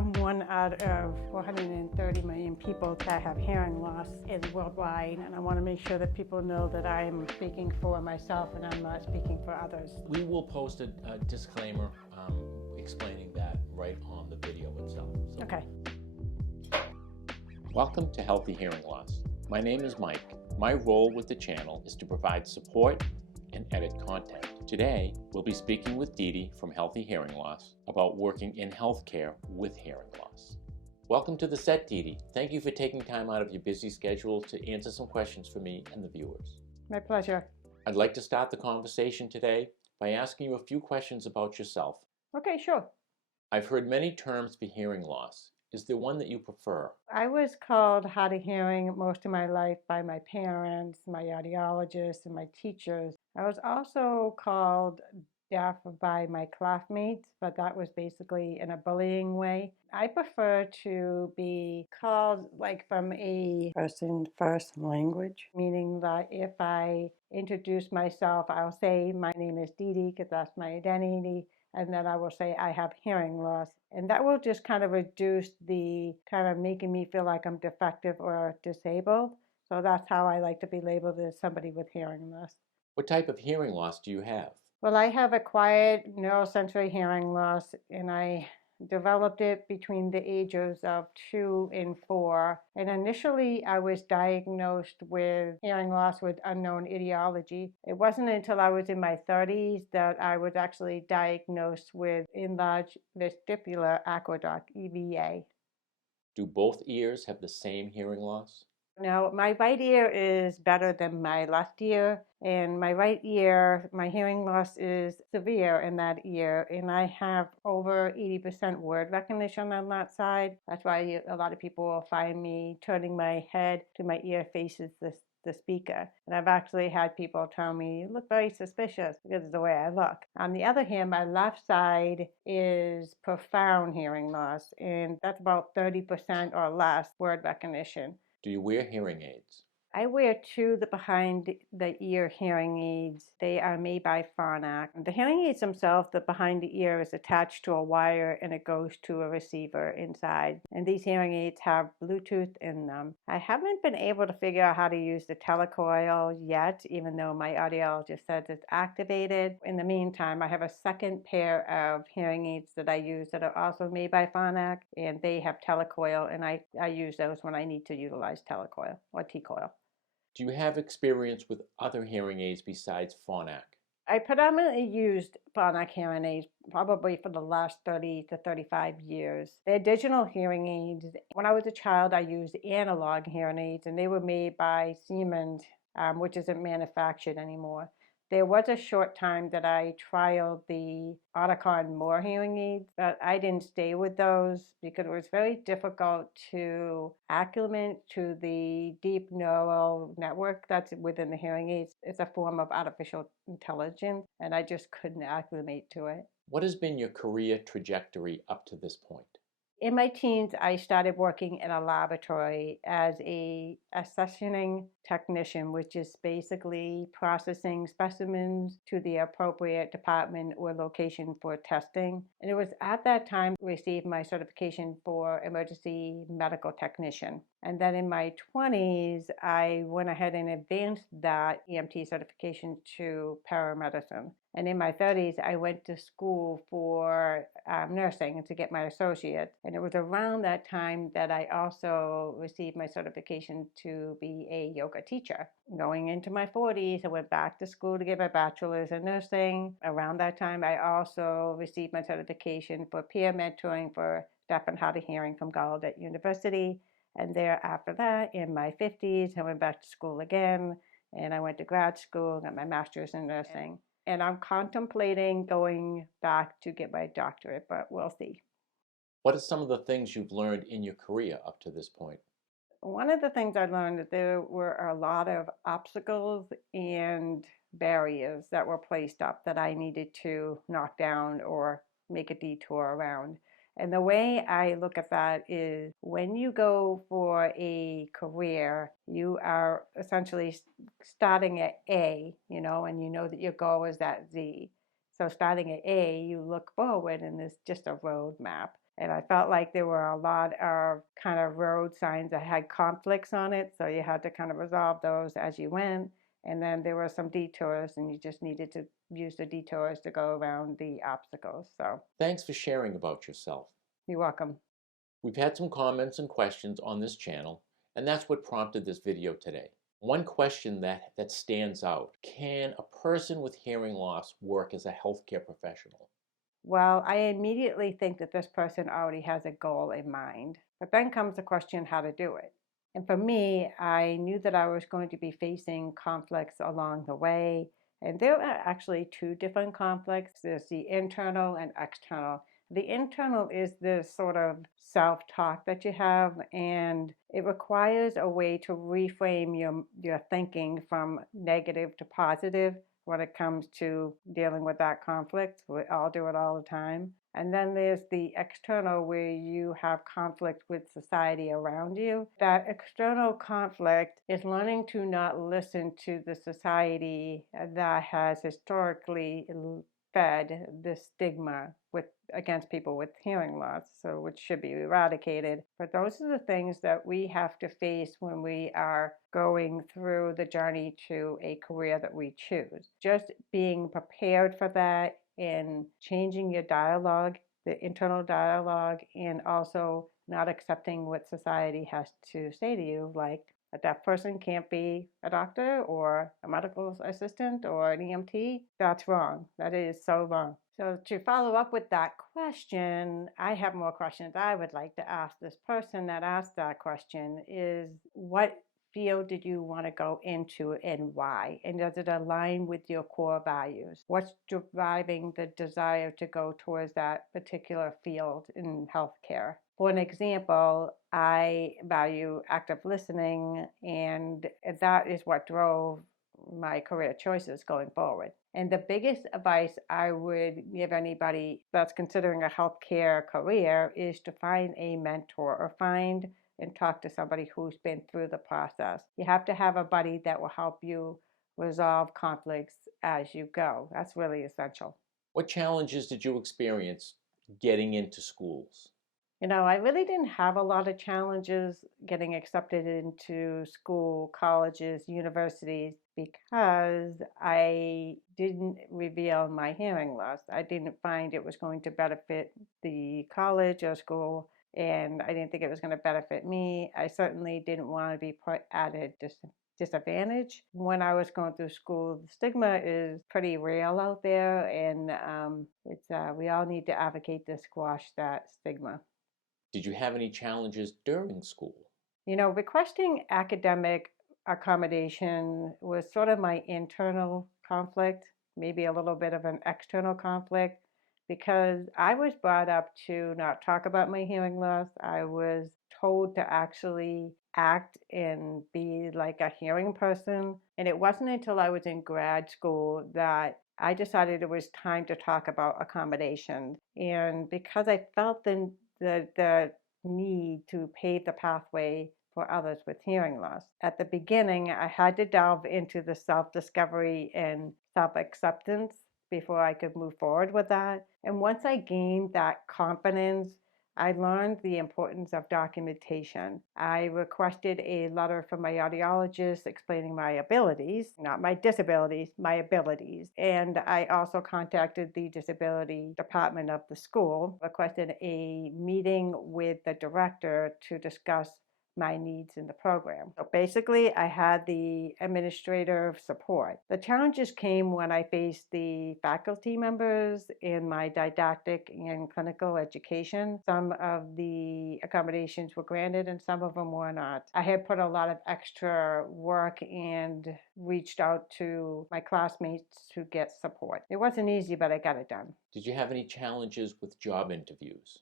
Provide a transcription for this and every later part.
I'm one out of 430 million people that have hearing loss worldwide, and I want to make sure that people know that I'm speaking for myself and I'm not speaking for others. We will post a disclaimer explaining that right on the video itself. So. Okay. Welcome to Healthy Hearing Loss. My name is Mike. My role with the channel is to provide support and edit content. Today, we'll be speaking with Dee Dee from Healthy Hearing Loss about working in healthcare with hearing loss. Welcome to the set, Dee Dee. Thank you for taking time out of your busy schedule to answer some questions for me and the viewers. My pleasure. I'd like to start the conversation today by asking you a few questions about yourself. Okay, sure. I've heard many terms for hearing loss. Is there one that you prefer? I was called hard of hearing most of my life by my parents, my audiologists, and my teachers. I was also called deaf by my classmates, but that was basically in a bullying way. I prefer to be called like from a person first language, meaning that if I introduce myself, I'll say my name is Dee Dee because that's my identity. And then I will say I have hearing loss. And that will just kind of reduce the kind of making me feel like I'm defective or disabled. So that's how I like to be labeled as somebody with hearing loss. What type of hearing loss do you have? Well, I have acquired neurosensory hearing loss, and I developed it between the ages of 2 and 4. And initially, I was diagnosed with hearing loss with unknown etiology. It wasn't until I was in my 30s that I was actually diagnosed with enlarged vestibular aqueduct, EVA. Do both ears have the same hearing loss? Now, my right ear is better than my left ear, and my right ear, my hearing loss is severe in that ear, and I have over 80% word recognition on that side. That's why a lot of people will find me turning my head to my ear faces the speaker. And I've actually had people tell me, you look very suspicious because of the way I look. On the other hand, my left side is profound hearing loss, and that's about 30% or less word recognition. Do you wear hearing aids? I wear 2 the behind the ear hearing aids. They are made by Phonak. The hearing aids themselves, the behind the ear is attached to a wire and it goes to a receiver inside. And these hearing aids have Bluetooth in them. I haven't been able to figure out how to use the telecoil yet, even though my audiologist says it's activated. In the meantime, I have a second pair of hearing aids that I use that are also made by Phonak, and they have telecoil, and I use those when I need to utilize telecoil or T-coil. Do you have experience with other hearing aids besides Phonak? I predominantly used Phonak hearing aids probably for the last 30 to 35 years. They're digital hearing aids. When I was a child, I used analog hearing aids, and they were made by Siemens, which isn't manufactured anymore. There was a short time that I trialed the Oticon More hearing aids, but I didn't stay with those because it was very difficult to acclimate to the deep neural network that's within the hearing aids. It's a form of artificial intelligence, and I just couldn't acclimate to it. What has been your career trajectory up to this point? In my teens, I started working in a laboratory as a accessioning technician, which is basically processing specimens to the appropriate department or location for testing. And it was at that time I received my certification for emergency medical technician. And then in my 20s, I went ahead and advanced that EMT certification to paramedicine. And in my 30s, I went to school for nursing and to get my associate. And it was around that time that I also received my certification to be a yoga teacher. Going into my 40s, I went back to school to get my bachelor's in nursing. Around that time, I also received my certification for peer mentoring for deaf and hard of hearing from Gallaudet University. And thereafter that, in my 50s, I went back to school again, and I went to grad school, got my master's in nursing. And I'm contemplating going back to get my doctorate, but we'll see. What are some of the things you've learned in your career up to this point? One of the things I learned that there were a lot of obstacles and barriers that were placed up that I needed to knock down or make a detour around. And the way I look at that is when you go for a career, you are essentially starting at A, and you know that your goal is at Z. So starting at A, you look forward and there's just a road map. And I felt like there were a lot of kind of road signs that had conflicts on it. So you had to kind of resolve those as you went. And then there were some detours, and you just needed to use the detours to go around the obstacles. So Thanks for sharing about yourself. you're welcome. We've had some comments and questions on this channel, and that's what prompted this video today. One question that stands out: can a person with hearing loss work as a healthcare professional? Well, I immediately think that this person already has a goal in mind. But then comes the question how to do it. And for me, I knew that I was going to be facing conflicts along the way. And there are actually two different conflicts. There's the internal and external. The internal is this sort of self-talk that you have, and it requires a way to reframe your thinking from negative to positive when it comes to dealing with that conflict. We all do it all the time. And then there's the external, where you have conflict with society around you. That external conflict is learning to not listen to the society that has historically fed the stigma against people with hearing loss, so which should be eradicated. But those are the things that we have to face when we are going through the journey to a career that we choose. Just being prepared for that and changing your dialogue, the internal dialogue, and also not accepting what society has to say to you, like a deaf person can't be a doctor or a medical assistant or an EMT. That's wrong. That is so wrong. So to follow up with that question, I have more questions I would like to ask this person that asked that question is, what field did you want to go into and why? And does it align with your core values? What's driving the desire to go towards that particular field in healthcare? For an example, I value active listening, and that is what drove my career choices going forward. And the biggest advice I would give anybody that's considering a healthcare career is to find a mentor or find and talk to somebody who's been through the process. You have to have a buddy that will help you resolve conflicts as you go. That's really essential. What challenges did you experience getting into schools? I really didn't have a lot of challenges getting accepted into school, colleges, universities, because I didn't reveal my hearing loss. I didn't find it was going to benefit the college or school, and I didn't think it was going to benefit me. I certainly didn't want to be put at a disadvantage when I was going through school. The stigma is pretty real out there, and we all need to advocate to squash that stigma. Did you have any challenges during school? Requesting academic accommodation was sort of my internal conflict, maybe a little bit of an external conflict, because I was brought up to not talk about my hearing loss. I was told to actually act and be like a hearing person. And it wasn't until I was in grad school that I decided it was time to talk about accommodation. And because I felt the need to pave the pathway for others with hearing loss. At the beginning, I had to delve into the self-discovery and self-acceptance before I could move forward with that. And once I gained that confidence, I learned the importance of documentation. I requested a letter from my audiologist explaining my abilities, not my disabilities, my abilities. And I also contacted the disability department of the school, requested a meeting with the director to discuss my needs in the program. So basically, I had the administrative support. The challenges came when I faced the faculty members in my didactic and clinical education. Some of the accommodations were granted and some of them were not. I had put a lot of extra work and reached out to my classmates to get support. It wasn't easy, but I got it done. Did you have any challenges with job interviews?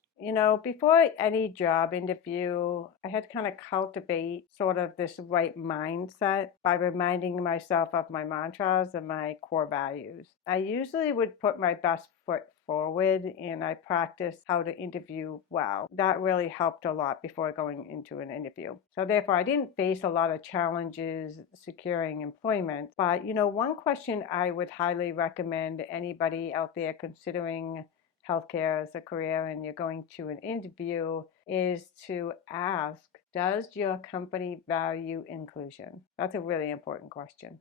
Before any job interview, I had to kind of cultivate sort of this right mindset by reminding myself of my mantras and my core values. I usually would put my best foot forward and I practiced how to interview well. That really helped a lot before going into an interview. So therefore, I didn't face a lot of challenges securing employment. But, one question I would highly recommend anybody out there considering healthcare as a career and you're going to an interview is to ask, does your company value inclusion? That's a really important question.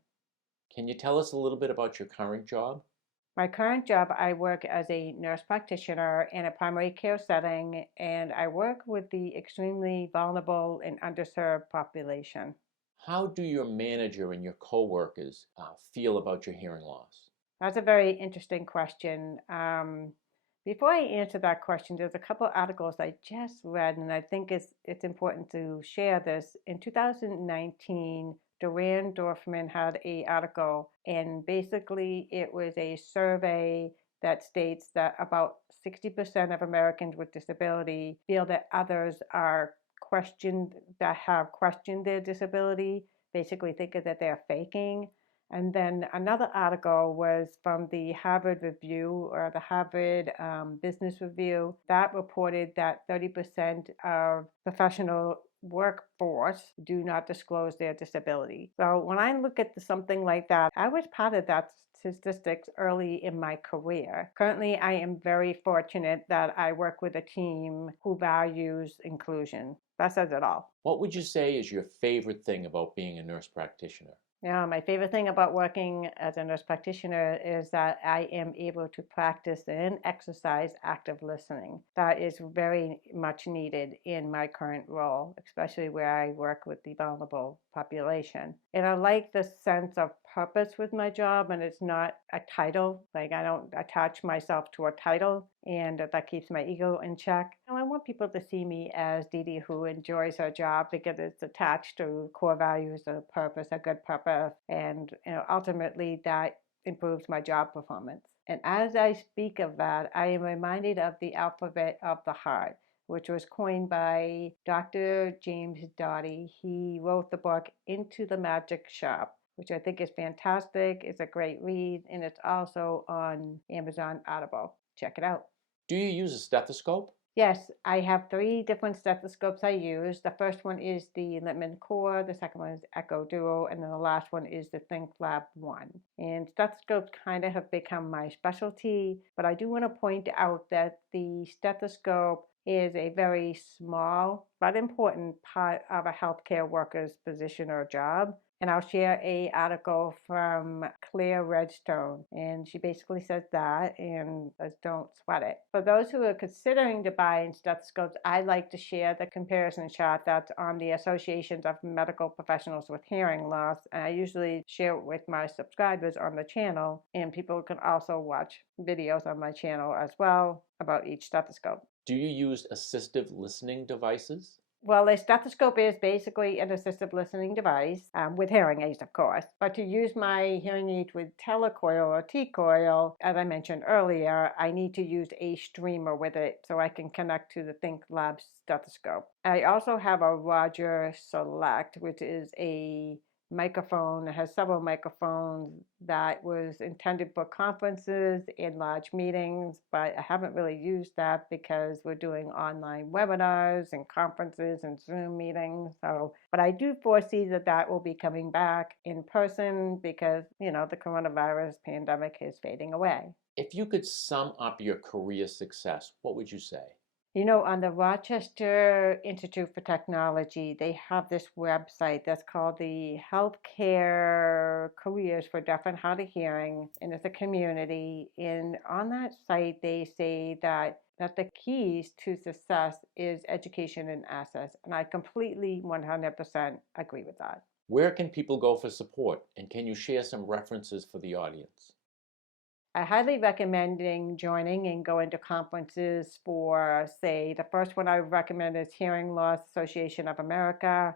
Can you tell us a little bit about your current job? My current job, I work as a nurse practitioner in a primary care setting, and I work with the extremely vulnerable and underserved population. How do your manager and your coworkers feel about your hearing loss? That's a very interesting question. Before I answer that question, there's a couple articles I just read, and I think it's important to share this. In 2019, Duran Dorfman had an article, and basically it was a survey that states that about 60% of Americans with disability feel that others are that have questioned their disability, basically think that they're faking. And then another article was from the Harvard Review or the Harvard Business Review that reported that 30% of professional workforce do not disclose their disability. So when I look at something like that, I was part of that statistics early in my career. Currently, I am very fortunate that I work with a team who values inclusion. That says it all. What would you say is your favorite thing about being a nurse practitioner? Yeah, my favorite thing about working as a nurse practitioner is that I am able to practice and exercise active listening. That is very much needed in my current role, especially where I work with the vulnerable population. And I like the sense of purpose with my job, and it's not a title. Like, I don't attach myself to a title, and that keeps my ego in check. I want people to see me as Dee Dee who enjoys her job because it's attached to core values of purpose, a good purpose, and ultimately that improves my job performance. And as I speak of that, I am reminded of the alphabet of the heart, which was coined by Dr. James Doty. He wrote the book Into the Magic Shop, which I think is fantastic. It's a great read, and it's also on Amazon Audible. Check it out. Do you use a stethoscope? Yes, I have 3 different stethoscopes I use. The first one is the Littman Core, the second one is Echo Duo, and then the last one is the ThinkLab 1. And stethoscopes kind of have become my specialty, but I do want to point out that the stethoscope is a very small but important part of a healthcare worker's position or job. And I'll share a article from Claire Redstone, and she basically says that and says don't sweat it. For those who are considering to buy stethoscopes, I like to share the comparison chart that's on the Associations of Medical Professionals with Hearing Loss, and I usually share it with my subscribers on the channel, and people can also watch videos on my channel as well about each stethoscope. Do you use assistive listening devices? Well, a stethoscope is basically an assistive listening device with hearing aids, of course. But to use my hearing aid with telecoil or T-coil, as I mentioned earlier, I need to use a streamer with it so I can connect to the ThinkLab stethoscope. I also have a Roger Select, which is a microphone. It has several microphones that was intended for conferences and large meetings, but I haven't really used that because we're doing online webinars and conferences and Zoom meetings. But I do foresee that will be coming back in person because, the coronavirus pandemic is fading away. If you could sum up your career success, what would you say? On the Rochester Institute for Technology, they have this website that's called the Healthcare Careers for Deaf and Hard of Hearing, and it's a community. And on that site, they say that the keys to success is education and access. And I completely 100% agree with that. Where can people go for support? And can you share some references for the audience? I highly recommend joining and going to conferences for, say, the first one I would recommend is Hearing Loss Association of America,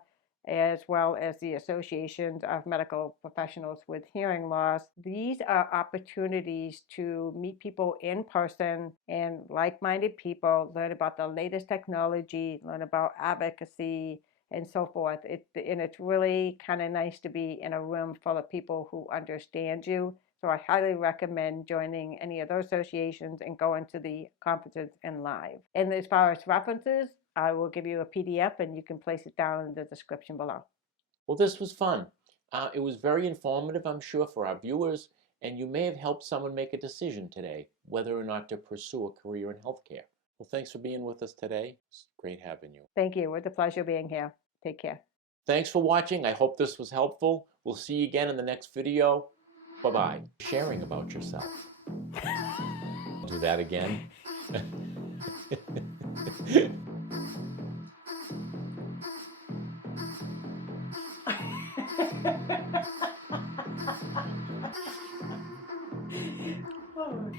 as well as the Associations of Medical Professionals with Hearing Loss. These are opportunities to meet people in person and like-minded people, learn about the latest technology, learn about advocacy, and so forth. And it's really kind of nice to be in a room full of people who understand you. So I highly recommend joining any of those associations and going to the conferences and live. And as far as references, I will give you a PDF and you can place it down in the description below. Well, this was fun. It was very informative, I'm sure, for our viewers. and you may have helped someone make a decision today whether or not to pursue a career in healthcare. Well, thanks for being with us today. It's great having you. Thank you. It was a pleasure being here. Take care. Thanks for watching. I hope this was helpful. We'll see you again in the next video. Bye-bye. Sharing about yourself. Do that again. Oh.